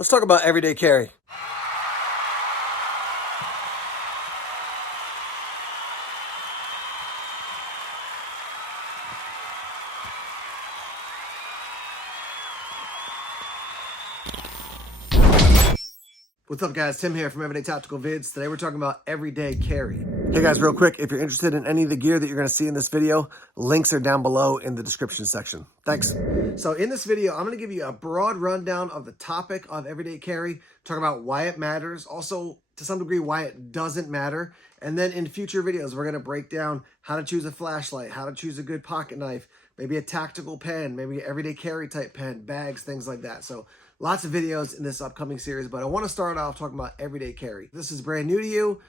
Let's talk about everyday carry. What's up, guys? Tim here from Everyday Tactical Vids. Today we're talking about everyday carry. Hey guys, real quick, if you're interested in any of the gear that you're going to see in this video, links are down below in the description section. Thanks. So in this video, I'm going to give you a broad rundown of the topic of everyday carry, talk about why it matters, also to some degree why it doesn't matter, and then in future videos, we're going to break down how to choose a flashlight, how to choose a good pocket knife, maybe a tactical pen, maybe an everyday carry type pen, bags, things like that. So lots of videos in this upcoming series, but I want to start off talking about everyday carry. If this is brand new to you,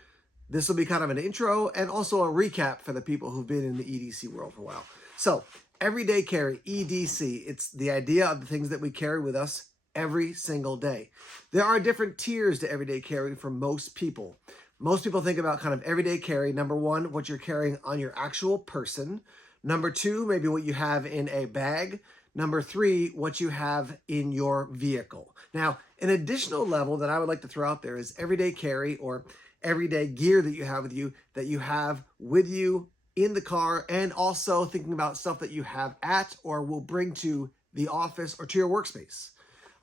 this will be kind of an intro and also a recap for the people who've been in the EDC world for a while. So everyday carry, EDC, it's the idea of the things that we carry with us every single day. There are different tiers to everyday carry for most people. Most people think about kind of everyday carry. Number one, what you're carrying on your actual person. Number two, maybe what you have in a bag. Number three, what you have in your vehicle. Now, an additional level that I would like to throw out there is everyday carry or everyday gear that you have with you in the car, and also thinking about stuff that you have at or will bring to the office or to your workspace.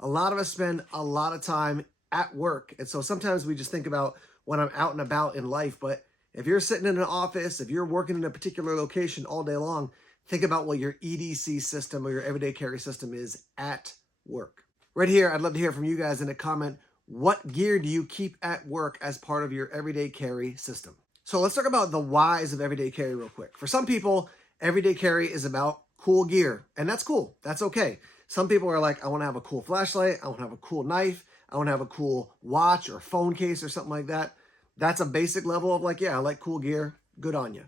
A lot of us spend a lot of time at work, and so sometimes we just think about when I'm out and about in life, but if you're sitting in an office, if you're working in a particular location all day long, think about what your EDC system or your everyday carry system is at work. Right here, I'd love to hear from you guys in a comment. What gear do you keep at work as part of your everyday carry system? So let's talk about the whys of everyday carry real quick. For some people, everyday carry is about cool gear, and that's cool. That's okay. Some people are like, I want to have a cool flashlight. I want to have a cool knife. I want to have a cool watch or phone case or something like that. That's a basic level of like, yeah, I like cool gear. Good on you.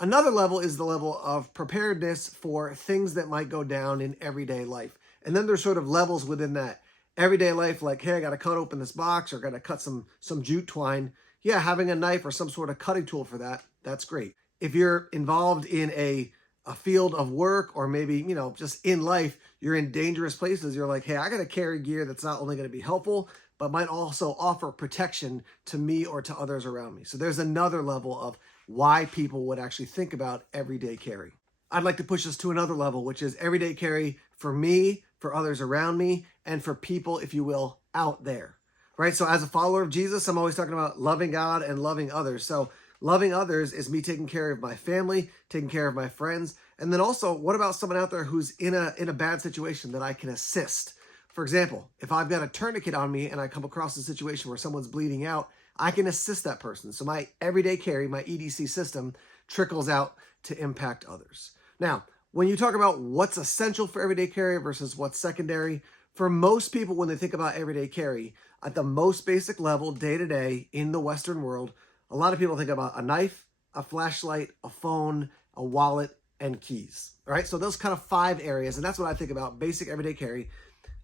Another level is the level of preparedness for things that might go down in everyday life. And then there's sort of levels within that. Everyday life, like, hey, I got to cut open this box or got to cut some jute twine. Yeah, having a knife or some sort of cutting tool for that, that's great. If you're involved in a field of work or maybe, just in life, you're in dangerous places. You're like, hey, I got to carry gear that's not only going to be helpful, but might also offer protection to me or to others around me. So there's another level of why people would actually think about everyday carry. I'd like to push us to another level, which is everyday carry for me, for others around me, and for people, if you will, out there, right? So as a follower of Jesus, I'm always talking about loving God and loving others. So loving others is me taking care of my family, taking care of my friends, and then also, what about someone out there who's in a bad situation that I can assist? For example, if I've got a tourniquet on me and I come across a situation where someone's bleeding out, I can assist that person. So my everyday carry, my EDC system, trickles out to impact others. Now, when you talk about what's essential for everyday carry versus what's secondary, for most people, when they think about everyday carry, at the most basic level, day to day in the Western world, a lot of people think about a knife, a flashlight, a phone, a wallet, and keys. All right, so those kind of 5 areas, and that's what I think about basic everyday carry.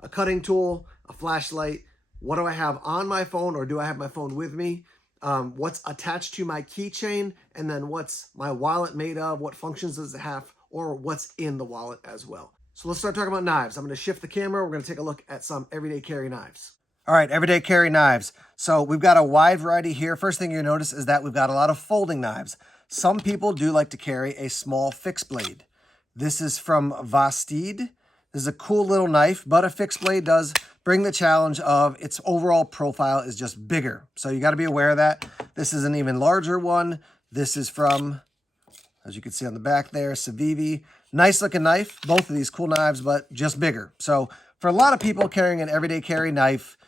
A cutting tool, a flashlight, what do I have on my phone or do I have my phone with me? What's attached to my keychain, and then what's my wallet made of? What functions does it have, or what's in the wallet as well? So let's start talking about knives. I'm going to shift the camera. We're going to take a look at some everyday carry knives. All right, everyday carry knives. So we've got a wide variety here. First thing you notice is that we've got a lot of folding knives. Some people do like to carry a small fixed blade. This is from Vastid. This is a cool little knife, but a fixed blade does bring the challenge of its overall profile is just bigger. So you got to be aware of that. This is an even larger one. This is from, as you can see on the back there, Civivi. Nice looking knife. Both of these cool knives, but just bigger. So for a lot of people carrying an everyday carry knife,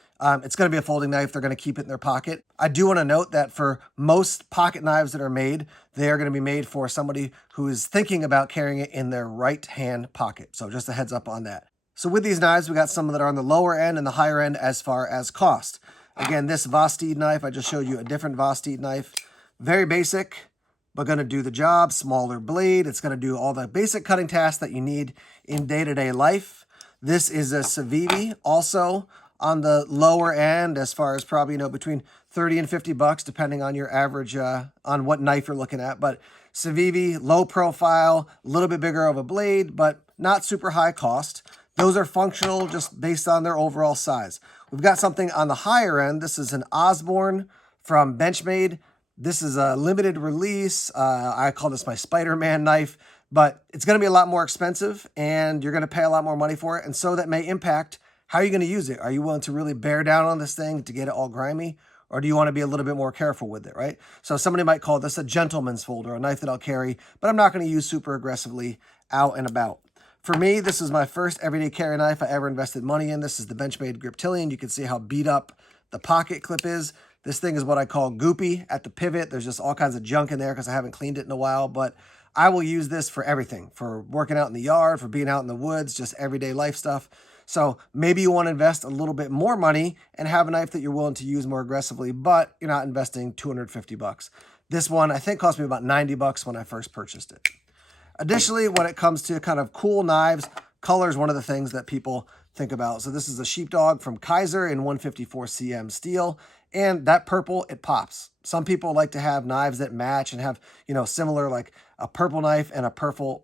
it's going to be a folding knife. They're going to keep it in their pocket. I do want to note that for most pocket knives that are made, they are going to be made for somebody who is thinking about carrying it in their right hand pocket. So just a heads up on that. So with these knives, we got some that are on the lower end and the higher end as far as cost. Again, this Vastid knife, I just showed you a different Vastid knife. Very basic, but going to do the job. Smaller blade. It's going to do all the basic cutting tasks that you need in day-to-day life. This is a Civivi, also on the lower end as far as probably, between 30 and 50 bucks, depending on your average, on what knife you're looking at. But Civivi, low profile, a little bit bigger of a blade, but not super high cost. Those are functional just based on their overall size. We've got something on the higher end. This is an Osborne from Benchmade. This is a limited release. I call this my Spider-Man knife, but it's going to be a lot more expensive and you're going to pay a lot more money for it. And so that may impact how you're going to use it. Are you willing to really bear down on this thing to get it all grimy? Or do you want to be a little bit more careful with it, right? So somebody might call this a gentleman's folder, a knife that I'll carry, but I'm not going to use super aggressively out and about. For me, this is my first everyday carry knife I ever invested money in. This is the Benchmade Griptilian. You can see how beat up the pocket clip is. This thing is what I call goopy at the pivot. There's just all kinds of junk in there because I haven't cleaned it in a while, but I will use this for everything, for working out in the yard, for being out in the woods, just everyday life stuff. So maybe you want to invest a little bit more money and have a knife that you're willing to use more aggressively, but you're not investing $250. This one, I think, cost me about $90 when I first purchased it. Additionally, when it comes to kind of cool knives, color is one of the things that people think about. So this is a sheepdog from Kaiser in 154 cm steel, and that purple, it pops. Some people like to have knives that match and have, similar, like a purple knife and a purple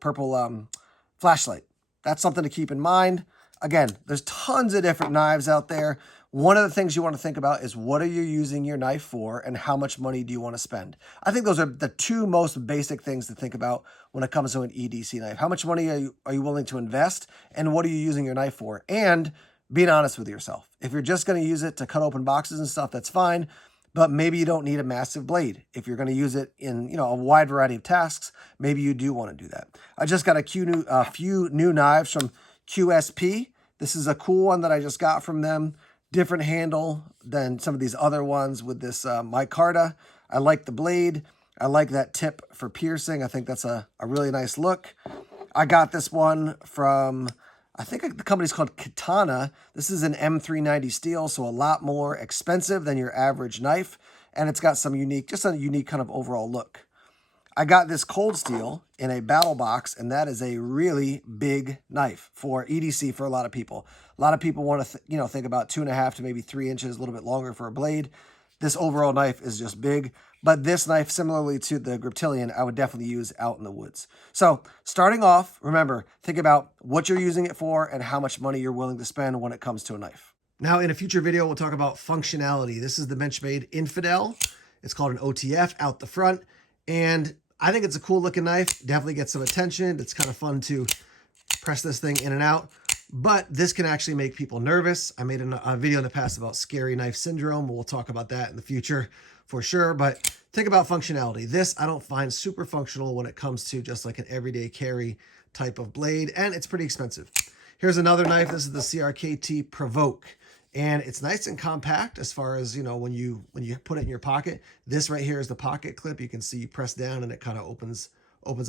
flashlight. That's something to keep in mind. Again, there's tons of different knives out there. One of the things you want to think about is what are you using your knife for and how much money do you want to spend? I think those are the two most basic things to think about when it comes to an EDC knife. How much money are you willing to invest and what are you using your knife for? And being honest with yourself. If you're just going to use it to cut open boxes and stuff, that's fine. But maybe you don't need a massive blade. If you're going to use it in, a wide variety of tasks, maybe you do want to do that. I just got a few new knives from QSP. This is a cool one that I just got from them. Different handle than some of these other ones with this micarta. I like the blade. I like that tip for piercing. I think that's a really nice look. I got this one from, I think the company's called Katana. This is an M390 steel, so a lot more expensive than your average knife. And it's got some just a unique kind of overall look. I got this cold steel in a battle box, and that is a really big knife for EDC for a lot of people. A lot of people want to, think about 2.5 to maybe 3 inches, a little bit longer for a blade. This overall knife is just big, but this knife, similarly to the Griptilian, I would definitely use out in the woods. So starting off, remember, think about what you're using it for and how much money you're willing to spend when it comes to a knife. Now, in a future video, we'll talk about functionality. This is the Benchmade Infidel. It's called an OTF out the front. And I think it's a cool looking knife. Definitely gets some attention. It's kind of fun to press this thing in and out. But this can actually make people nervous. I made a video in the past about scary knife syndrome. We'll talk about that in the future for sure. But think about functionality. This I don't find super functional when it comes to just like an everyday carry type of blade. And it's pretty expensive. Here's another knife. This is the CRKT Provoke. And it's nice and compact as far as, when you put it in your pocket. This right here is the pocket clip. You can see you press down and it kind of opens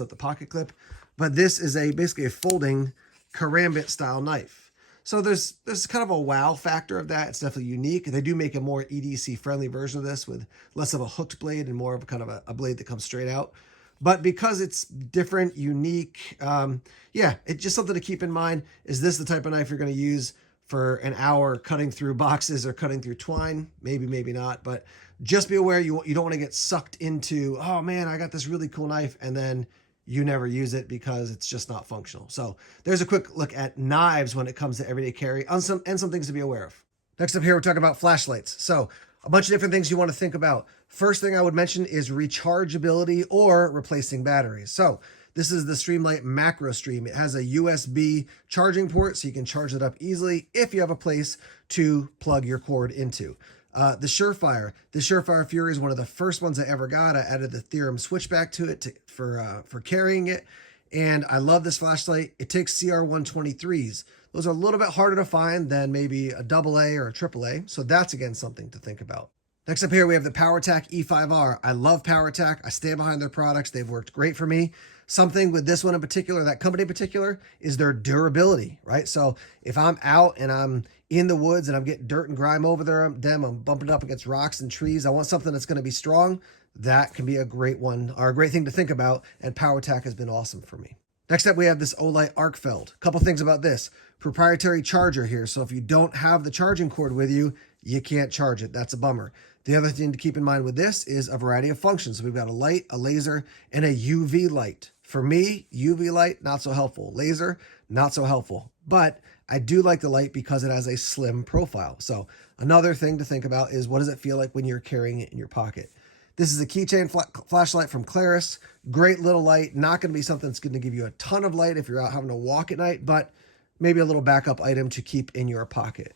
up the pocket clip. But this is basically a folding karambit style knife. So there's kind of a wow factor of that. It's definitely unique. They do make a more EDC friendly version of this with less of a hooked blade and more of a kind of a blade that comes straight out. But because it's different, unique, it's just something to keep in mind. Is this the type of knife you're going to use for an hour cutting through boxes or cutting through twine? Maybe, maybe not. But just be aware you don't want to get sucked into, oh man, I got this really cool knife, and then you never use it because it's just not functional. So there's a quick look at knives when it comes to everyday carry and some things to be aware of. Next up here, we're talking about flashlights. So a bunch of different things you want to think about. First thing I would mention is rechargeability or replacing batteries. So this is the Streamlight Macro Stream. It has a USB charging port, so you can charge it up easily if you have a place to plug your cord into. The Surefire Fury is one of the first ones I ever got. I added the Theorem switchback to it for carrying it. And I love this flashlight. It takes CR123s. Those are a little bit harder to find than maybe a AA or a AAA. So that's, again, something to think about. Next up here, we have the PowerTac E5R. I love PowerTac. I stand behind their products. They've worked great for me. Something with this one in particular, that company in particular, is their durability, right? So if I'm out and I'm in the woods and I'm getting dirt and grime over them, I'm bumping up against rocks and trees, I want something that's going to be strong. That can be a great one, or a great thing to think about, and PowerTac has been awesome for me. Next up, we have this Olight Arcfeld. A couple things about this. Proprietary charger here, so if you don't have the charging cord with you, you can't charge it. That's a bummer. The other thing to keep in mind with this is a variety of functions. So we've got a light, a laser, and a UV light. For me, UV light, not so helpful. Laser, not so helpful. But I do like the light because it has a slim profile. So Another thing to think about is what does it feel like when you're carrying it in your pocket? This is a keychain flashlight from Claris. Great little light. Not going to be something that's going to give you a ton of light if you're out having to walk at night, but maybe a little backup item to keep in your pocket.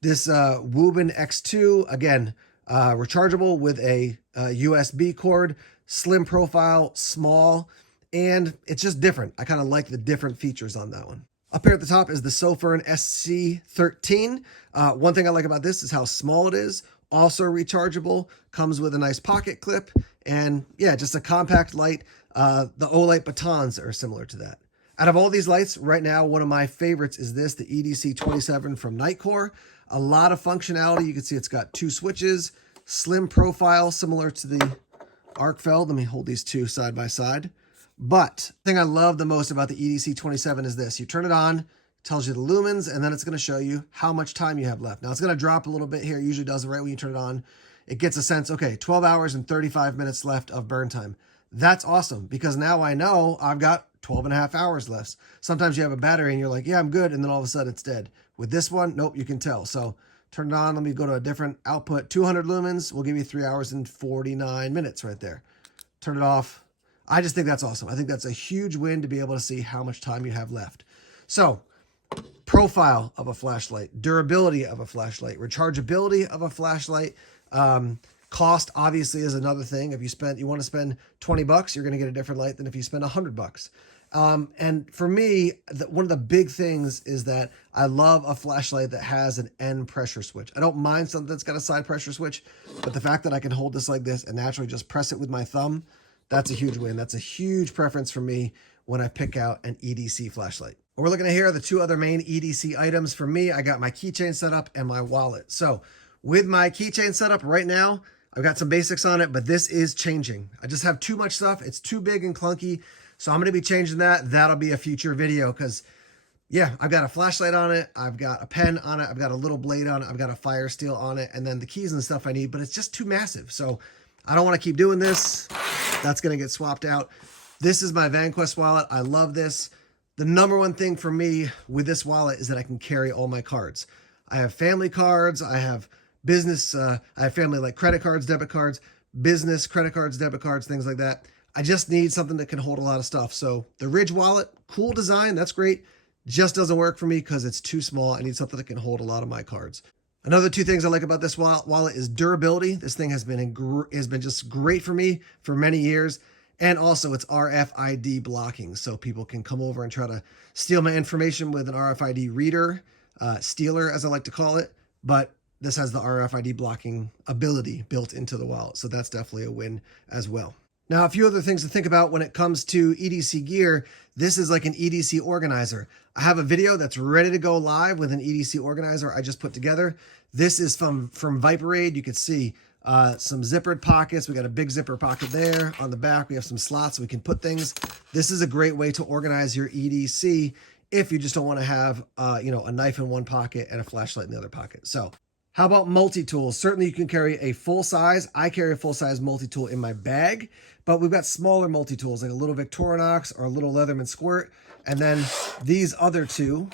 This Woobin X2, again, rechargeable with a USB cord, slim profile, small, and it's just different. I kind of like the different features on that one. Up here at the top is the Sofern SC13. One thing I like about this is how small it is. Also rechargeable, comes with a nice pocket clip, and yeah, just a compact light. The Olight batons are similar to that. Out of all these lights, right now, one of my favorites is this, the EDC 27 from Nightcore. A lot of functionality. You can see it's got 2 switches, slim profile, similar to the Arcfeld. Let me hold these two side by side. But the thing I love the most about the EDC 27 is this. You turn it on, tells you the lumens, and then it's going to show you how much time you have left. Now, it's going to drop a little bit here. It usually does it right when you turn it on. It gets a sense, okay, 12 hours and 35 minutes left of burn time. That's awesome, because now I know I've got 12 and a half hours left. Sometimes you have a battery and you're like, yeah, I'm good, and then all of a sudden it's dead. With this one, nope, you can tell. So turn it on. Let me go to a different output. 200 lumens will give you 3 hours and 49 minutes right there. Turn it off. I just think that's awesome. I think that's a huge win to be able to see how much time you have left. So, profile of a flashlight, durability of a flashlight, rechargeability of a flashlight, cost obviously is another thing. If you want to spend 20 bucks, you're going to get a different light than if you spend 100 bucks. And for me, one of the big things is that I love a flashlight that has an end pressure switch. I don't mind something that's got a side pressure switch, but the fact that I can hold this like this and naturally just press it with my thumb, that's a huge win. That's a huge preference for me when I pick out an EDC flashlight. What we're looking at here are the 2 other main EDC items. For me, I got my keychain set up and my wallet. So with my keychain setup right now, I've got some basics on it, but this is changing. I just have too much stuff. It's too big and clunky. So I'm going to be changing that. That'll be a future video because, yeah, I've got a flashlight on it. I've got a pen on it. I've got a little blade on it. I've got a fire steel on it. And then the keys and stuff I need, but it's just too massive. So I don't want to keep doing this. That's going to get swapped out. This is my VanQuest wallet. I love this. The number one thing for me with this wallet is that I can carry all my cards. I have family cards. I have business. I have family like credit cards, debit cards, business credit cards, debit cards, things like that. I just need something that can hold a lot of stuff. So the Ridge wallet, cool design. That's great. Just doesn't work for me because it's too small. I need something that can hold a lot of my cards. Another 2 things I like about this wallet is durability. This thing has been just great for me for many years. And also it's RFID blocking. So people can come over and try to steal my information with an RFID reader, stealer as I like to call it. But this has the RFID blocking ability built into the wallet. So that's definitely a win as well. Now, a few other things to think about when it comes to EDC gear. This is like an EDC organizer. I have a video that's ready to go live with an EDC organizer I just put together. This is from Viperade. You can see some zippered pockets. We got a big zipper pocket there. On the back, we have some slots so we can put things. This is a great way to organize your EDC if you just don't want to have a knife in one pocket and a flashlight in the other pocket. So how about multi-tools? Certainly you can carry a full size. I carry a full size multi-tool in my bag, but we've got smaller multi-tools like a little Victorinox or a little Leatherman Squirt. And then these other 2,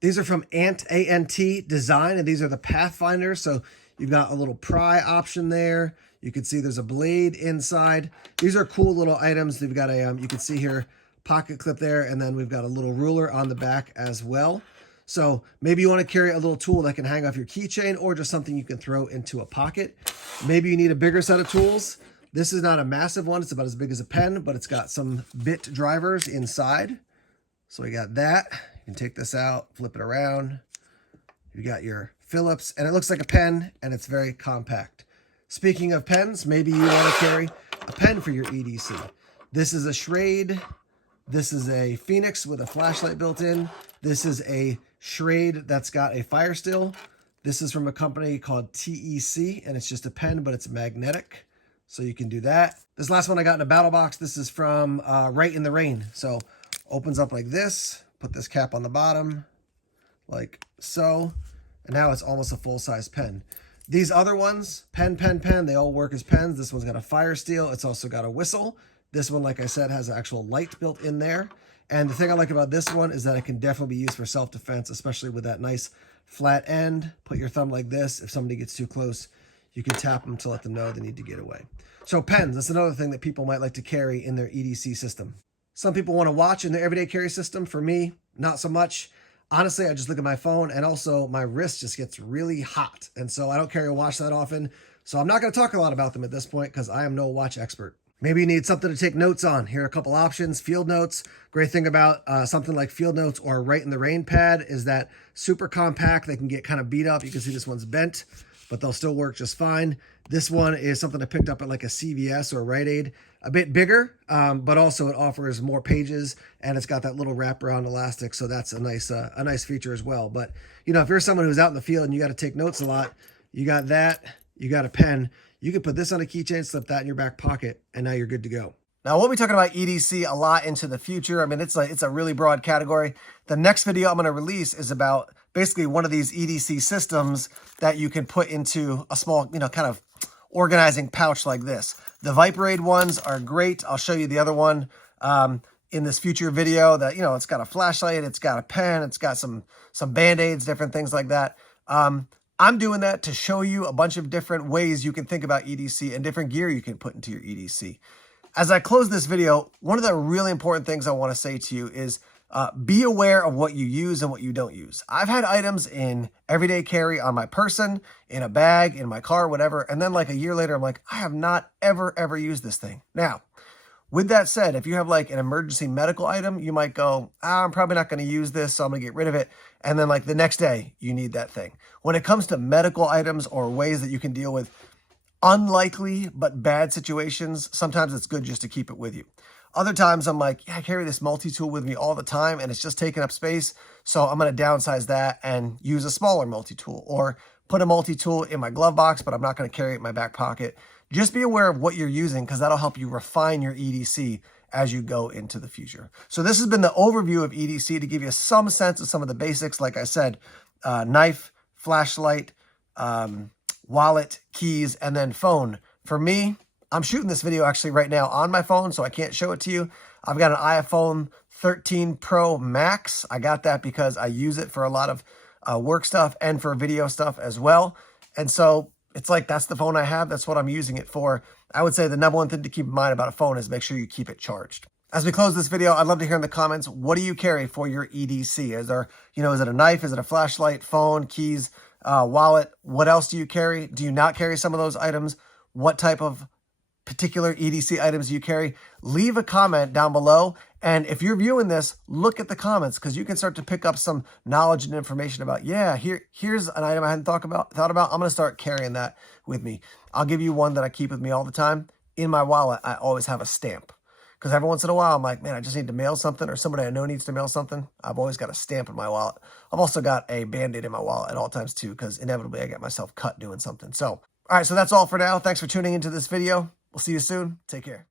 these are from A-N-T Design, and these are the Pathfinders. So you've got a little pry option there. You can see there's a blade inside. These are cool little items. They've got a, you can see here, pocket clip there, and then we've got a little ruler on the back as well. So maybe you want to carry a little tool that can hang off your keychain or just something you can throw into a pocket. Maybe you need a bigger set of tools. This is not a massive one. It's about as big as a pen, but it's got some bit drivers inside. So we got that. You can take this out, flip it around. You got your Phillips, and it looks like a pen, and it's very compact. Speaking of pens, maybe you want to carry a pen for your EDC. This is a Schrade. This is a Phoenix with a flashlight built in. This is a Schrade that's got a fire still. This is from a company called TEC, and it's just a pen, but it's magnetic. So you can do that. This last one I got in a battle box. This is from Right in the Rain. So opens up like this. Put this cap on the bottom like so. And now it's almost a full-size pen. These other ones, pen, they all work as pens. This one's got a fire steel. It's also got a whistle. This one, like I said, has an actual light built in there. And the thing I like about this one is that it can definitely be used for self-defense, especially with that nice flat end, put your thumb like this. If somebody gets too close, you can tap them to let them know they need to get away. So pens, that's another thing that people might like to carry in their EDC system. Some people want to watch in their everyday carry system. For me, not so much. Honestly, I just look at my phone, and also my wrist just gets really hot. And so I don't carry a watch that often. So I'm not going to talk a lot about them at this point because I am no watch expert. Maybe you need something to take notes on. Here are a couple options. Field notes. Great thing about something like field notes or Write in the Rain pad is that super compact. They can get kind of beat up. You can see this one's bent, but they'll still work just fine. This one is something I picked up at like a CVS or Rite Aid. A bit bigger, but also it offers more pages, and it's got that little wraparound elastic, so that's a nice feature as well. But you know, if you're someone who's out in the field and you got to take notes a lot, you got that, you got a pen, you can put this on a keychain, slip that in your back pocket, and now you're good to go. Now, we'll be talking about EDC a lot into the future. I mean, it's a really broad category. The next video I'm going to release is about basically one of these EDC systems that you can put into a small, you know, kind of organizing pouch like this. The Viperade ones are great. I'll show you the other one in this future video that, you know, it's got a flashlight, it's got a pen, it's got some Band-Aids, different things like that. I'm doing that to show you a bunch of different ways you can think about EDC and different gear you can put into your EDC. As I close this video, one of the really important things I want to say to you is be aware of what you use and what you don't use. I've had items in everyday carry on my person, in a bag, in my car, whatever. And then like a year later, I'm like, I have not ever used this thing. Now, with that said, if you have like an emergency medical item, you might go, I'm probably not going to use this, so I'm going to get rid of it. And then like the next day, you need that thing. When it comes to medical items or ways that you can deal with unlikely but bad situations, sometimes it's good just to keep it with you. Other times I'm like, yeah, I carry this multi-tool with me all the time and it's just taking up space. So I'm going to downsize that and use a smaller multi-tool, or put a multi-tool in my glove box, but I'm not going to carry it in my back pocket. Just be aware of what you're using because that'll help you refine your EDC as you go into the future. So this has been the overview of EDC to give you some sense of some of the basics. Like I said, knife, flashlight, wallet, keys, and then phone. For me, I'm shooting this video actually right now on my phone, so I can't show it to you. I've got an iPhone 13 Pro Max. I got that because I use it for a lot of work stuff and for video stuff as well. And so it's like, that's the phone I have. That's what I'm using it for. I would say the number one thing to keep in mind about a phone is make sure you keep it charged. As we close this video, I'd love to hear in the comments, what do you carry for your EDC? Is there, you know, is it a knife? Is it a flashlight, phone, keys, wallet? What else do you carry? Do you not carry some of those items? What type of particular EDC items you carry? Leave a comment down below. And if you're viewing this, look at the comments because you can start to pick up some knowledge and information about, yeah, here's an item I hadn't thought about. I'm going to start carrying that with me. I'll give you one that I keep with me all the time. In my wallet, I always have a stamp because every once in a while I'm like, man, I just need to mail something, or somebody I know needs to mail something. I've always got a stamp in my wallet. I've also got a Band-Aid in my wallet at all times too, because inevitably I get myself cut doing something. So, all right, so that's all for now. Thanks for tuning into this video. We'll see you soon. Take care.